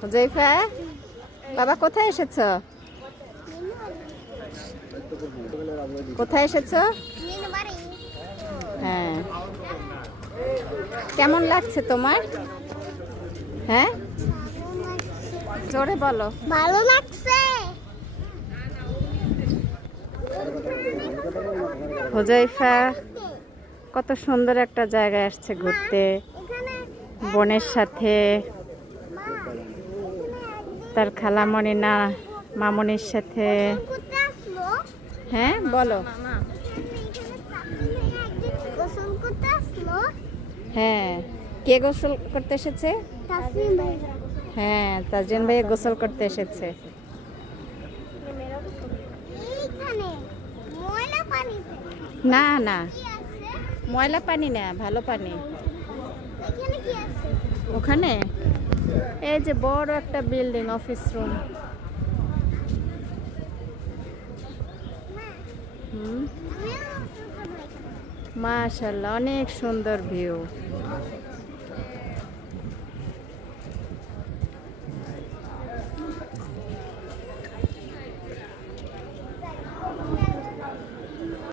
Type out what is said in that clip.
হুজাইফা, বাবা কোথায় এসেছো? কোথায় এসেছো? হ্যাঁ, কেমন লাগছে তোমার? হ্যাঁ, জোরে বলো। ভালো লাগছে। হুজাইফা কত সুন্দর একটা জায়গায় আসছে ঘুরতে, বোনের সাথে, তার খালামণি না মামনির সাথে। হ্যাঁ বলো। হ্যাঁ, কে গোসল করতে এসেছে? হ্যাঁ, তাজরিন ভাই গোসল করতে এসেছে। না না, ময়লা পানি না, ভালো পানি। ওখানে এই যে বড় একটা বিল্ডিং, অফিস রুম। মাশাআল্লাহ, অনেক সুন্দর ভিউ।